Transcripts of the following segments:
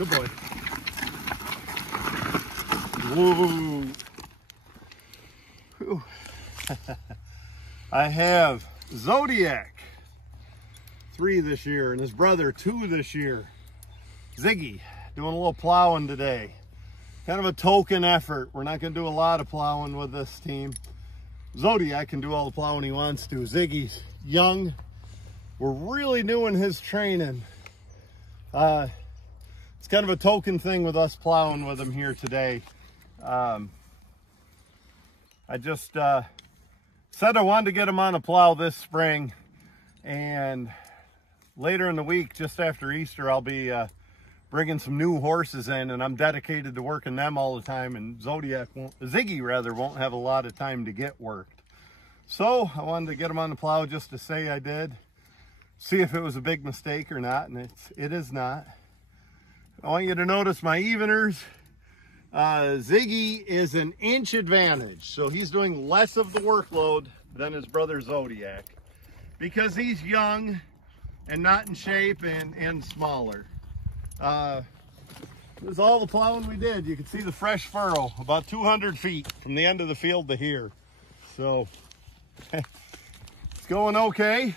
Good boy. Whoa. Whew. I have Zodiac, 3 this year, and his brother, 2 this year. Ziggy, doing a little plowing today. Kind of a token effort. We're not going to do a lot of plowing with this team. Zodiac can do all the plowing he wants to. Ziggy's young. We're really doing his training. It's kind of a token thing with us plowing with him here today. I just said I wanted to get him on a plow this spring, and later in the week, just after Easter, I'll be bringing some new horses in, and I'm dedicated to working them all the time, and Ziggy won't have a lot of time to get worked. So I wanted to get him on the plow just to say I did, see if it was a big mistake or not, and it is not. I want you to notice my eveners. Ziggy is an inch advantage, so he's doing less of the workload than his brother Zodiac because he's young and not in shape and smaller. This is all the plowing we did. You can see the fresh furrow, about 200 feet from the end of the field to here. So it's going okay.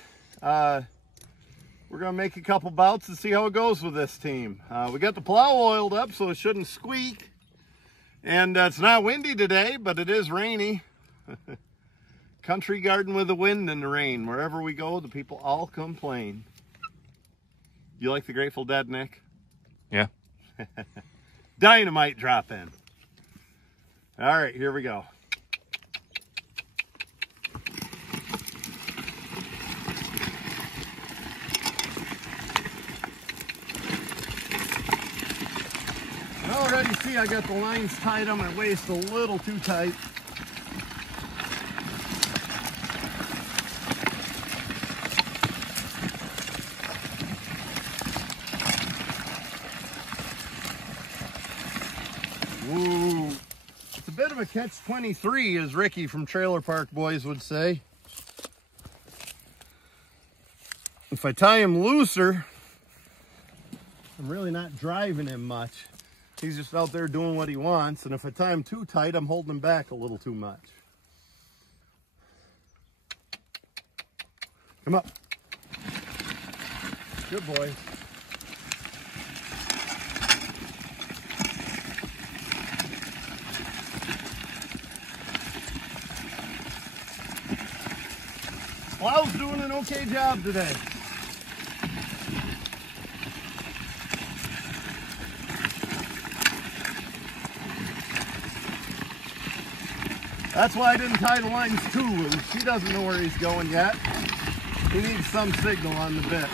We're gonna make a couple bouts and see how it goes with this team. We got the plow oiled up so it shouldn't squeak. And it's not windy today, but it is rainy. Country garden with the wind and the rain. Wherever we go, the people all complain. You like the Grateful Dead, Nick? Yeah. Dynamite drop in. All right, here we go. You already see I got the lines tied on my waist a little too tight. Woo. It's a bit of a catch-23, as Ricky from Trailer Park Boys would say. If I tie him looser, I'm really not driving him much. He's just out there doing what he wants. And if I tie him too tight, I'm holding him back a little too much. Come up. Good boy. Plow's doing an okay job today. That's why I didn't tie the lines too loose. He doesn't know where he's going yet. He needs some signal on the bit.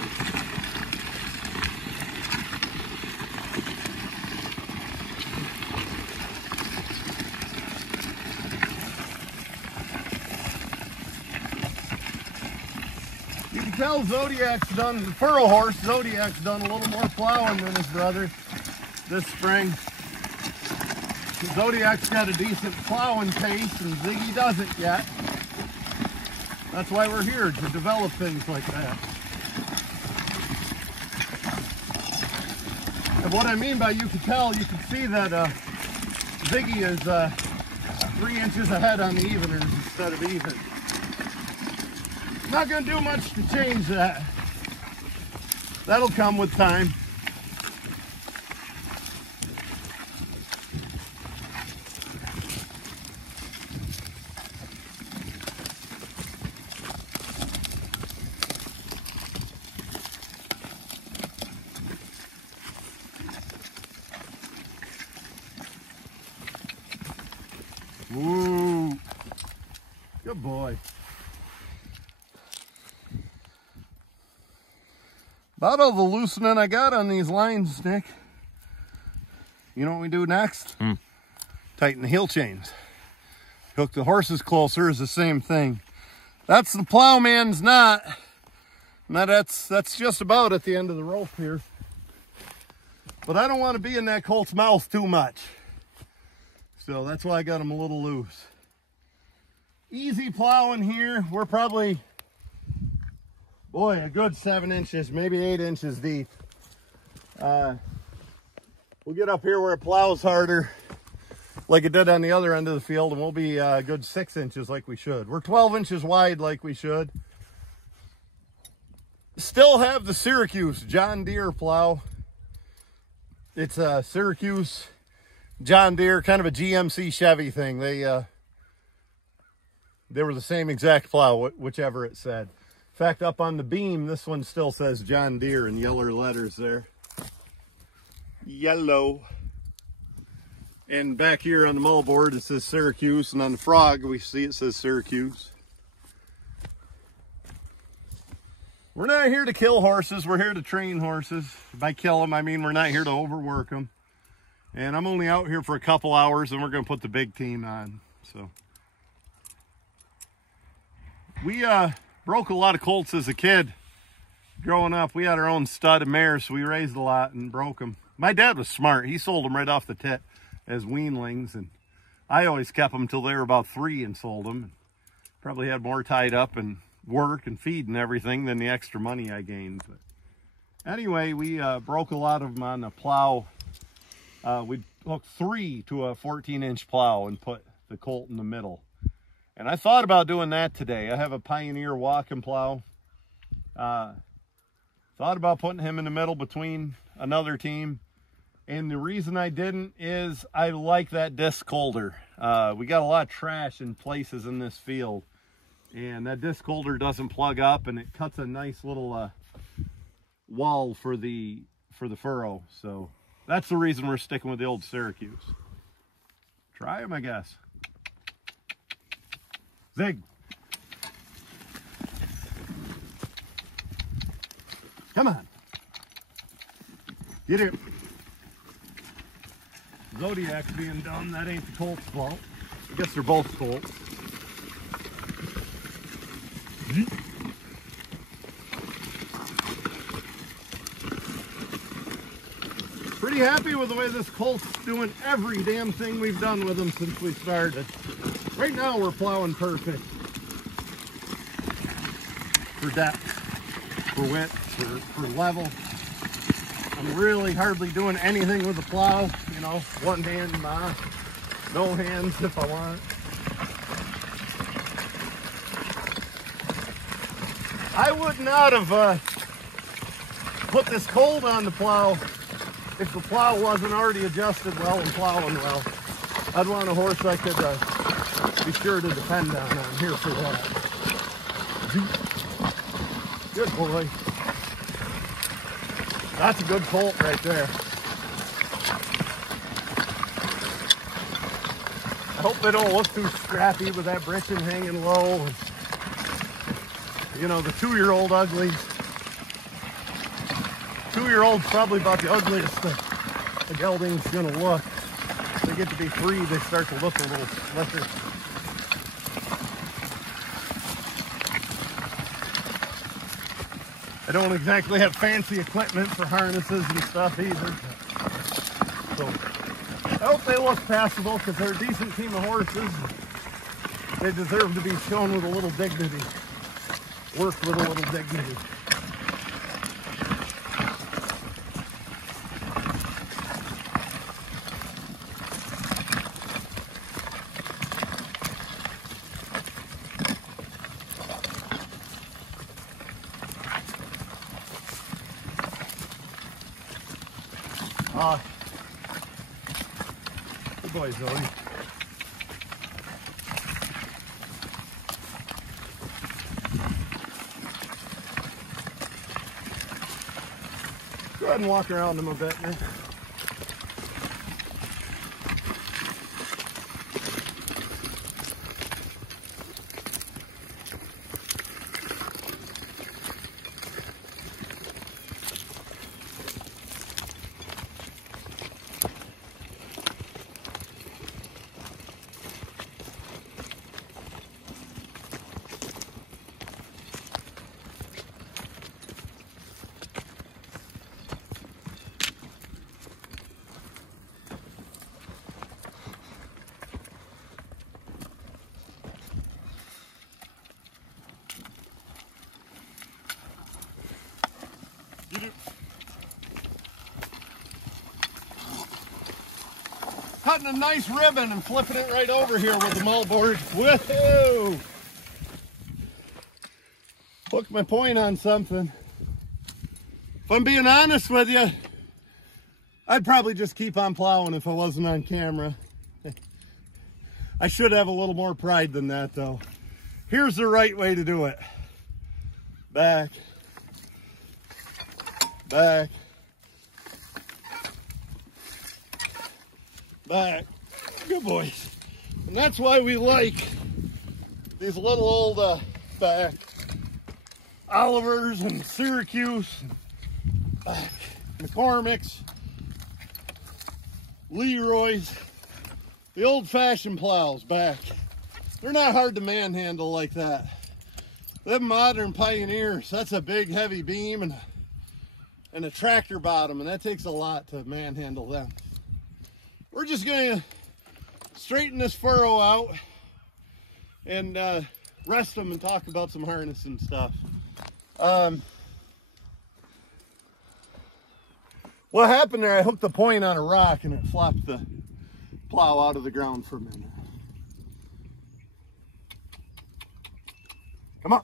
You can tell Zodiac's done, the furrow horse, Zodiac's done a little more plowing than his brother this spring. Zodiac's got a decent plowing pace and Ziggy doesn't yet. That's why we're here, to develop things like that. And what I mean by you can tell, you can see that Ziggy is 3 inches ahead on the eveners instead of even. Not going to do much to change that. That'll come with time. Woo! Good boy. About all the loosening I got on these lines, Nick. You know what we do next? Tighten the heel chains. Hook the horses closer is the same thing. That's the plowman's knot. Now that's just about at the end of the rope here. But I don't want to be in that colt's mouth too much. So that's why I got them a little loose. Easy plowing here. We're probably, boy, a good 7 inches, maybe 8 inches deep. We'll get up here where it plows harder like it did on the other end of the field, and we'll be a good 6 inches like we should. We're 12 inches wide like we should. Still have the Syracuse John Deere plow. It's a Syracuse John Deere, kind of a GMC Chevy thing. They were the same exact plow, whichever it said. In fact, up on the beam, this one still says John Deere in yellow letters there. Yellow. And back here on the moldboard, it says Syracuse, and on the frog, we see it says Syracuse. We're not here to kill horses, we're here to train horses. By kill them, I mean we're not here to overwork them. And I'm only out here for a couple hours, and we're going to put the big team on. So we broke a lot of colts as a kid. Growing up, we had our own stud of mares, so we raised a lot and broke them. My dad was smart. He sold them right off the tit as weanlings, and I always kept them until they were about 3 and sold them. Probably had more tied up and work and feed and everything than the extra money I gained. But anyway, we broke a lot of them on the plow. We hooked 3 to a 14-inch plow and put the colt in the middle. And I thought about doing that today. I have a Pioneer walking plow. Thought about putting him in the middle between another team. And the reason I didn't is I like that disc holder. We got a lot of trash in places in this field. And that disc holder doesn't plug up, and it cuts a nice little wall for the furrow. So that's the reason we're sticking with the old Syracuse. Try them, I guess. Zig. Come on. Get here. Zodiac's being dumb. That ain't the colt's fault. I guess they're both colts. Pretty happy with the way this colt's doing every damn thing we've done with him since we started. Right now we're plowing perfect. For depth, for width, for level. I'm really hardly doing anything with the plow, you know, one hand, no hands if I want. I would not have put this colt on the plow if the plow wasn't already adjusted well and plowing well. I'd want a horse I could be sure to depend on. I'm here for that. Good boy. That's a good colt right there. I hope they don't look too scrappy with that britchin hanging low. And, you know, the 2-year-old uglies. 2-year-old's probably about the ugliest a gelding's gonna look. If they get to be 3, they start to look a little slicker. I don't exactly have fancy equipment for harnesses and stuff either. So I hope they look passable because they're a decent team of horses. They deserve to be shown with a little dignity. Work with a little dignity. Good boy, Zoe. Go ahead and walk around them a bit, man. cutting a nice ribbon and flipping it right over here with the moldboard. Woohoo! Hooked my point on something. If I'm being honest with you, I'd probably just keep on plowing if I wasn't on camera. I should have a little more pride than that, though. Here's the right way to do it. Back. Back. Back. Good boys. And that's why we like these little old back Olivers and Syracuse, back McCormick's, Leroy's, the old-fashioned plows back. They're not hard to manhandle like that. Them modern Pioneers, that's a big heavy beam and a tractor bottom, and that takes a lot to manhandle them. We're just gonna straighten this furrow out and rest them and talk about some harness and stuff. What happened there, I hooked the point on a rock and it flopped the plow out of the ground for a minute. Come on.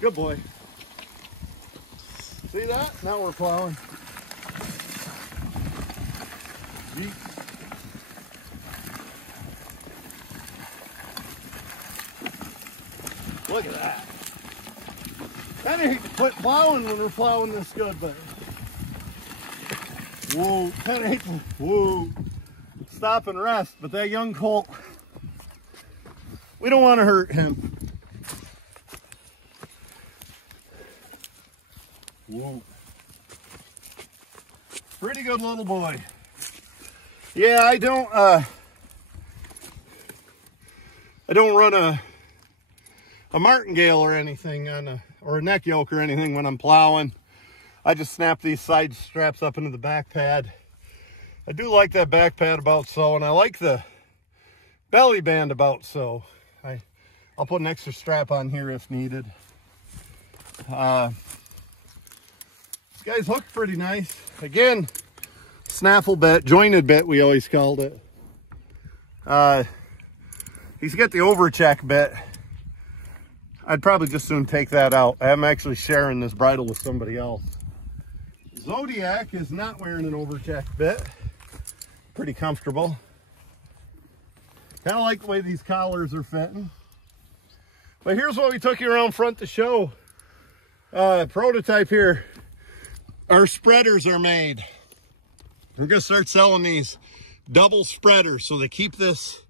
Good boy. See that? Now we're plowing. Yeet. Look at that. I hate to quit plowing when we're plowing this good, but whoa, kind of hate to stop and rest, but that young colt, we don't want to hurt him. Whoa. Pretty good little boy. Yeah, I don't run a martingale or anything or a neck yoke or anything when I'm plowing. I just snap these side straps up into the back pad. I do like that back pad about so, and I like the belly band about so. I'll put an extra strap on here if needed. This guy's hooked pretty nice. Again, snaffle bit, jointed bit we always called it. He's got the overcheck bit. I'd probably just soon take that out. I'm actually sharing this bridle with somebody else. Zodiac is not wearing an overcheck bit. Pretty comfortable. Kind of like the way these collars are fitting. But here's what we took you around front to show. Prototype here. Our spreaders are made. We're gonna start selling these double spreaders so they keep this,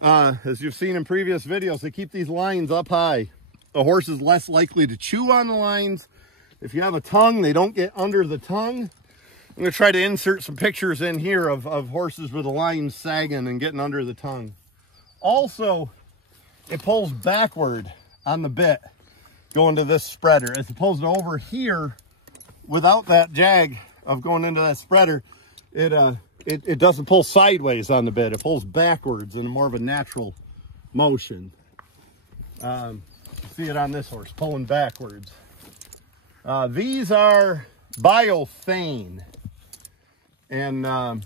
as you've seen in previous videos, they keep these lines up high. The horse is less likely to chew on the lines. If you have a tongue, they don't get under the tongue. I'm gonna try to insert some pictures in here of horses with the lines sagging and getting under the tongue. Also, it pulls backward on the bit going to this spreader, as opposed to over here without that jag of going into that spreader. It doesn't pull sideways on the bit. It pulls backwards in more of a natural motion. See it on this horse, pulling backwards. These are biothane, and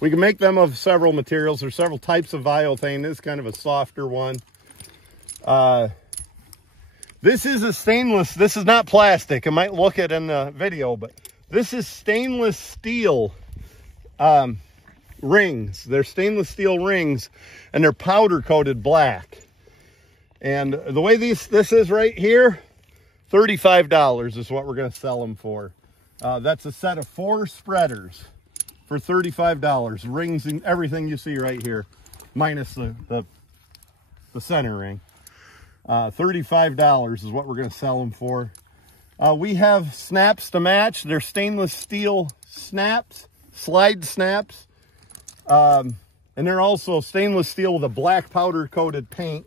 we can make them of several materials. There's several types of biothane. This is kind of a softer one. This is a stainless, this is not plastic. I might look it in the video, but this is stainless steel rings. They're stainless steel rings, and they're powder coated black. And the way this is right here, $35 is what we're going to sell them for. That's a set of 4 spreaders for $35. Rings and everything you see right here, minus the center ring. $35 is what we're going to sell them for. We have snaps to match. They're stainless steel snaps, slide snaps. And they're also stainless steel with a black powder coated paint.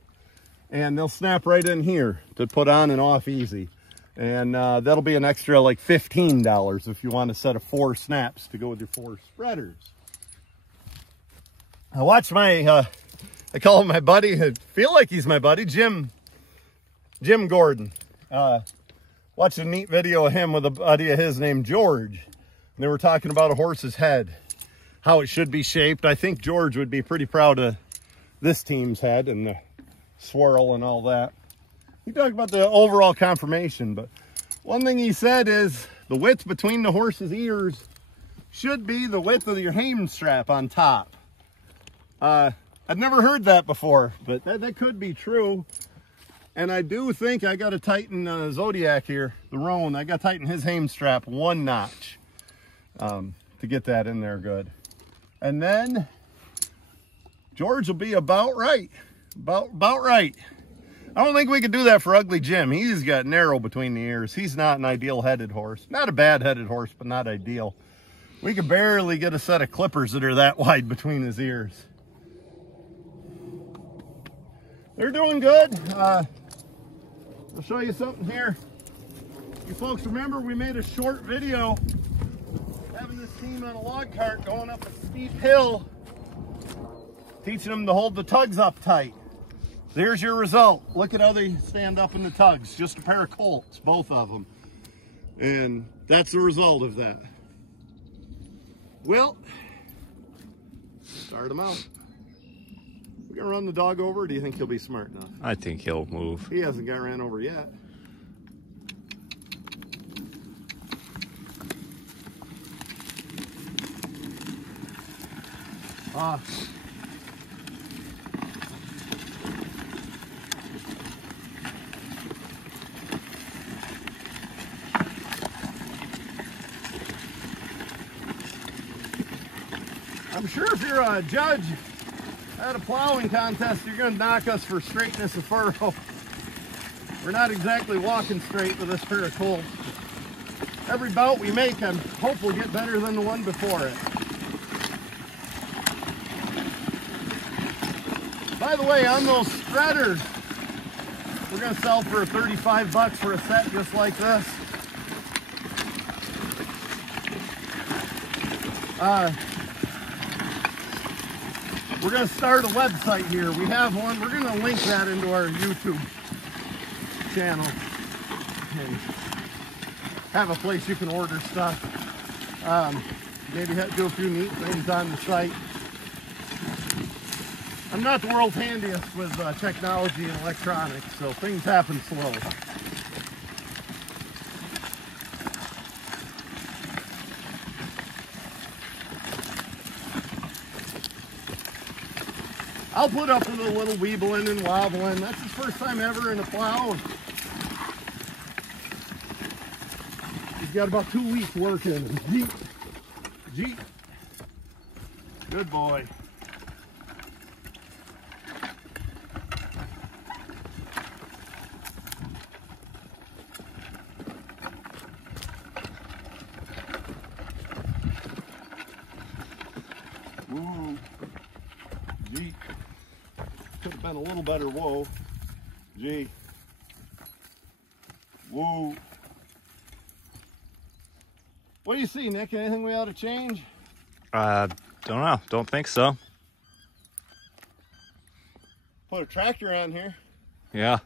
And they'll snap right in here to put on and off easy. And that'll be an extra like $15 if you want a set of 4 snaps to go with your 4 spreaders. I watched my, I call him my buddy, I feel like he's my buddy, Jim Gordon. Watched a neat video of him with a buddy of his named George. And they were talking about a horse's head, how it should be shaped. I think George would be pretty proud of this team's head and the swirl and all that. He talked about the overall conformation, but one thing he said is the width between the horse's ears should be the width of your hame strap on top. I've never heard that before, but that could be true. And I do think I got to tighten Zodiac here, the roan. I got to tighten his hame strap 1 notch to get that in there good. And then George will be about right. About right. I don't think we could do that for Ugly Jim. He's got narrow between the ears. He's not an ideal headed horse. Not a bad headed horse, but not ideal. We could barely get a set of clippers that are that wide between his ears. They're doing good. I'll show you something here. You folks remember we made a short video having this team on a log cart going up a steep hill, teaching them to hold the tugs up tight. There's your result. Look at how they stand up in the tugs. Just a pair of colts, both of them. And that's the result of that. Well, start them out. We're gonna run the dog over, or do you think he'll be smart enough? I think he'll move. He hasn't got ran over yet. I'm sure if you're a judge at a plowing contest, you're going to knock us for straightness of furrow. We're not exactly walking straight with this pair of colts. Every bout we make, I'm hopeful get better than the one before it. By the way, on those spreaders, we're going to sell for 35 bucks for a set just like this. We're going to start a website here. We have one. We're going to link that into our YouTube channel and have a place you can order stuff. Maybe do a few neat things on the site. I'm not the world's handiest with technology and electronics, so things happen slow. I'll put up with a little weebling and wobbling. That's his first time ever in a plow. He's got about 2 weeks working. Jeep. Good boy. Ooh. Gee, could have been a little better. Whoa. Gee. Whoa. What do you see, Nick? Anything we ought to change? Don't know. Don't think so. Put a tractor on here. Yeah.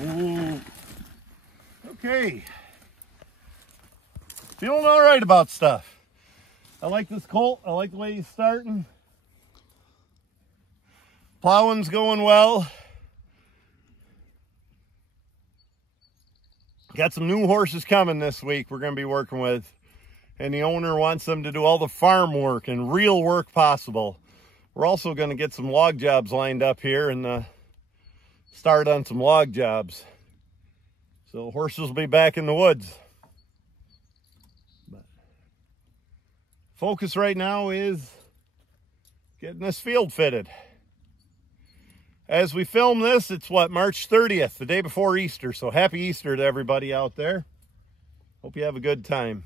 Ooh. Okay. Feeling all right about stuff. I like this colt. I like the way he's starting. Plowing's going well. Got some new horses coming this week we're going to be working with. And the owner wants them to do all the farm work and real work possible. We're also going to get some log jobs lined up here and start on some log jobs. So horses will be back in the woods. But focus right now is getting this field fitted. As we film this, it's what, March 30th, the day before Easter. So happy Easter to everybody out there. Hope you have a good time.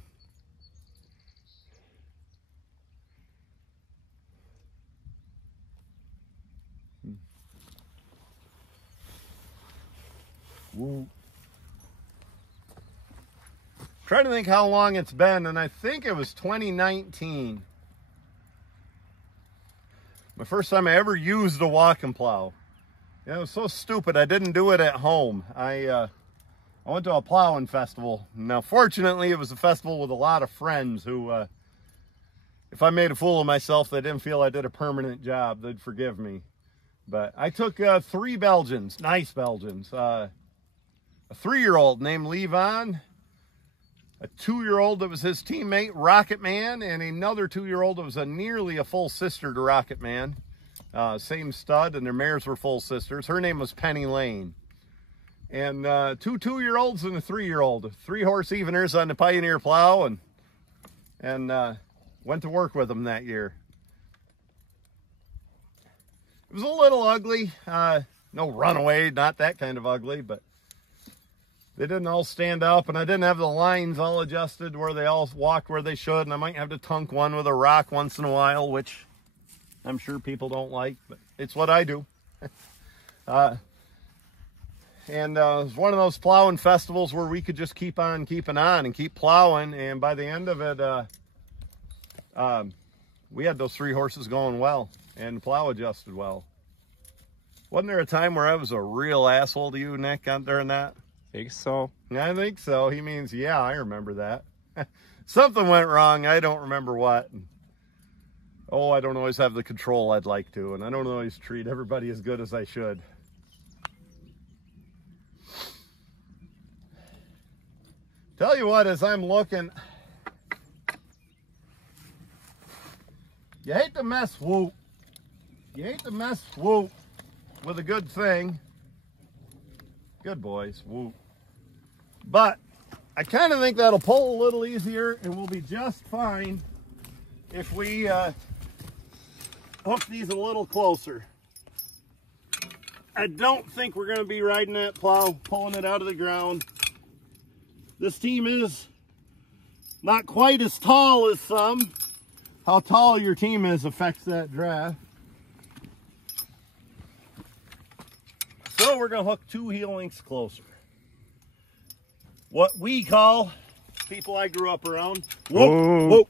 Woo. Trying to think how long it's been, and I think it was 2019. My first time I ever used a walking plow. Yeah, it was so stupid. I didn't do it at home. I went to a plowing festival. Now, fortunately, it was a festival with a lot of friends who, if I made a fool of myself, they didn't feel I did a permanent job. They'd forgive me. But I took 3 Belgians, nice Belgians. A 3-year-old named Levon, a 2-year-old that was his teammate, Rocket Man, and another 2-year-old that was nearly a full sister to Rocket Man. Same stud, and their mares were full sisters. Her name was Penny Lane. And 2 2-year-olds and a 3-year-old. 3-horse eveners on the Pioneer plow, and went to work with them that year. It was a little ugly. No runaway, not that kind of ugly, but they didn't all stand up, and I didn't have the lines all adjusted where they all walked where they should, and I might have to tunk one with a rock once in a while, which I'm sure people don't like, but it's what I do. And it was one of those plowing festivals where we could just keep on keeping on and keep plowing, and by the end of it, we had those 3 horses going well, and the plow adjusted well. Wasn't there a time where I was a real asshole to you, Nick, out there in that? Think so. I think so. He means, yeah, I remember that. Something went wrong. I don't remember what. Oh, I don't always have the control I'd like to, and I don't always treat everybody as good as I should. Tell you what, as I'm looking, you hate to mess, whoop. You hate to mess, whoop, with a good thing. Good boys, whoop. But I kind of think that'll pull a little easier, and we'll be just fine if we hook these a little closer. I don't think we're going to be riding that plow, pulling it out of the ground. This team is not quite as tall as some. How tall your team is affects that draft. So we're going to hook 2 heel lengths closer. What we call, people I grew up around, whoop, whoop,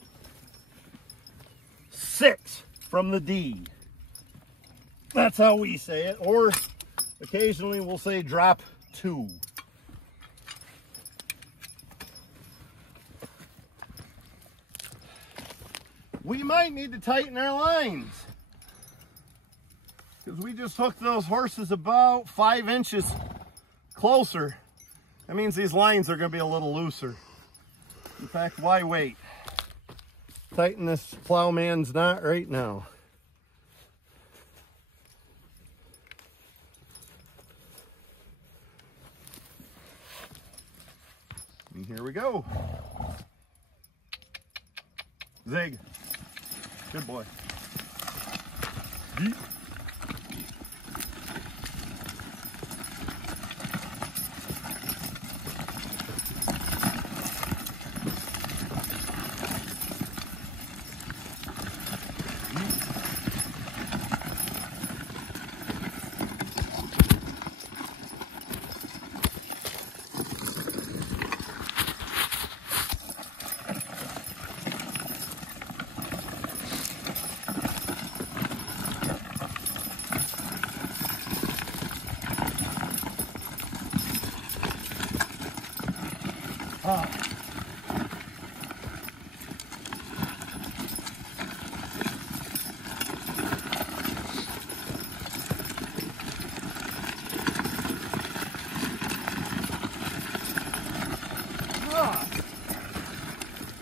6 from the D. That's how we say it. Or occasionally we'll say drop 2. We might need to tighten our lines, because we just hooked those horses about 5 inches closer. That means these lines are going to be a little looser. In fact, why wait? Tighten this plowman's knot right now. And here we go. Zig. Good boy. Yeet.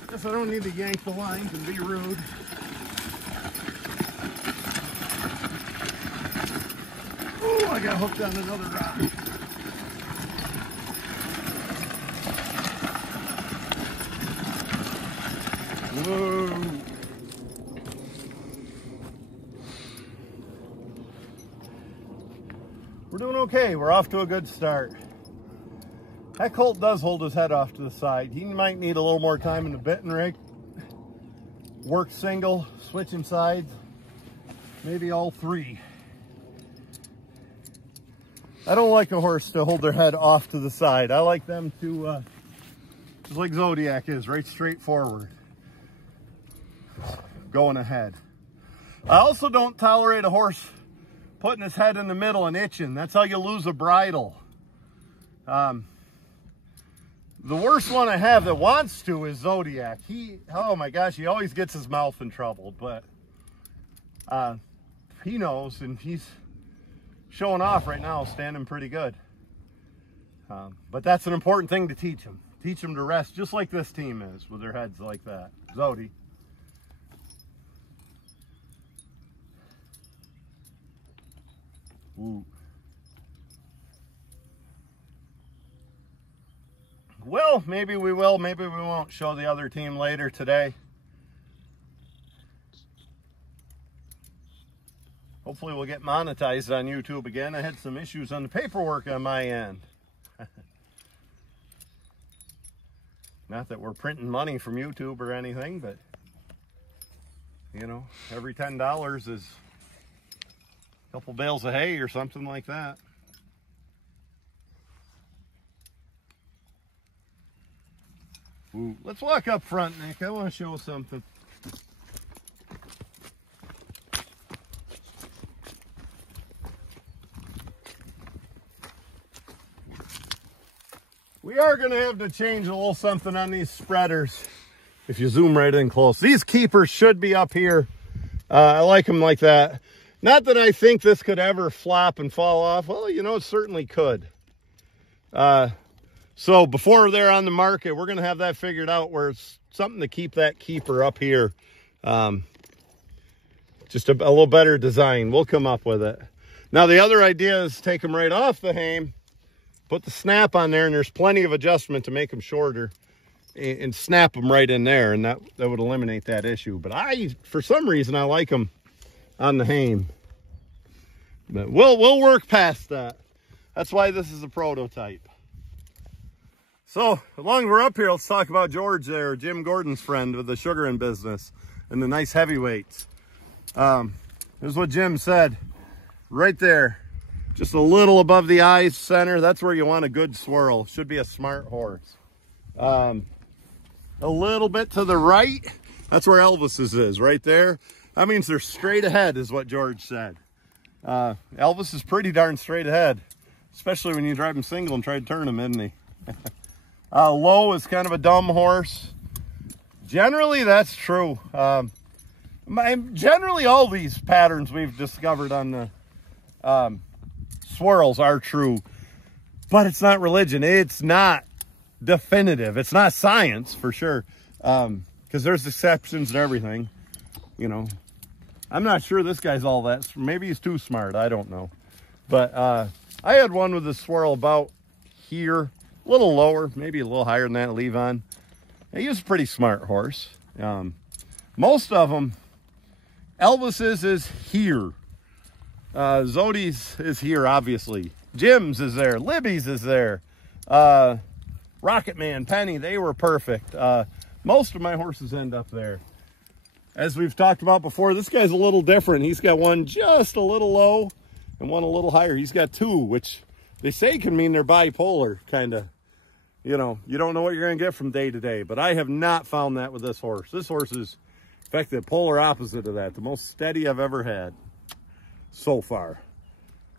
Guess I don't need to yank the lines and be rude. Oh, I got hooked on another rock. Whoa. We're doing okay. We're off to a good start. That colt does hold his head off to the side. He might need a little more time in the bit and rig. Work single, switching sides, maybe all 3. I don't like a horse to hold their head off to the side. I like them to, just like Zodiac is, right straight forward. Going ahead. I also don't tolerate a horse putting his head in the middle and itching. That's how you lose a bridle. The worst one I have that wants to is Zodiac. Oh my gosh, he always gets his mouth in trouble, but he knows, and he's showing off right now, standing pretty good. But that's an important thing to teach him. Teach him to rest, just like this team is, with their heads like that. Zodi. Ooh. Well, maybe we will, maybe we won't show the other team later today. Hopefully we'll get monetized on YouTube again. I had some issues on the paperwork on my end. Not that we're printing money from YouTube or anything, but you know, every $10 is a couple bales of hay or something like that. Ooh, let's walk up front, Nick. I want to show something. We are going to have to change a little something on these spreaders if you zoom right in close. These keepers should be up here. I like them like that. Not that I think this could ever flop and fall off. Well, you know, it certainly could. So before they're on the market, we're going to have that figured out where it's something to keep that keeper up here. Just a little better design. We'll come up with it. Now, the other idea is take them right off the hame, put the snap on there, and there's plenty of adjustment to make them shorter, and snap them right in there, and that would eliminate that issue. But for some reason, I like them on the hame. But we'll work past that. That's why this is a prototype. So, as long as we're up here, let's talk about George there, Jim Gordon's friend with the sugaring business and the nice heavyweights. Here's what Jim said. Right there, just a little above the eyes center, that's where you want a good swirl. Should be a smart horse. A little bit to the right, that's where Elvis's is, right there. That means they're straight ahead, is what George said. Elvis is pretty darn straight ahead, especially when you drive him single and try to turn him, isn't he? Low is kind of a dumb horse. Generally, that's true. Generally, all these patterns we've discovered on the swirls are true, but it's not religion. It's not definitive. It's not science for sure, because there's exceptions to everything. You know, I'm not sure this guy's all that. Maybe he's too smart. I don't know. But I had one with a swirl about here. A little lower, maybe a little higher than that, Levon. He was a pretty smart horse. Most of them, Elvis's is here. Zodi's is here, obviously. Jim's is there. Libby's is there. Rocket Man, Penny, they were perfect. Most of my horses end up there. As we've talked about before, this guy's a little different. He's got one just a little low and one a little higher. He's got two, which they say can mean they're bipolar, kind of. You know, you don't know what you're going to get from day to day, but I have not found that with this horse. This horse is, in fact, the polar opposite of that. The most steady I've ever had so far.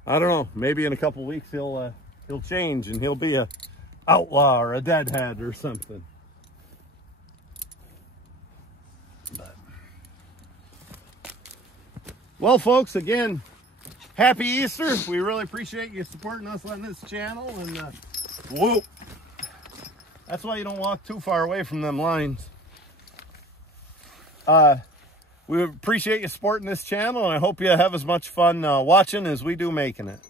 I don't know. Maybe in a couple weeks he'll change and he'll be a outlaw or a deadhead or something. But, well, folks, again, happy Easter. We really appreciate you supporting us on this channel. And whoop. That's why you don't walk too far away from them lines. We appreciate you supporting this channel, and I hope you have as much fun watching as we do making it.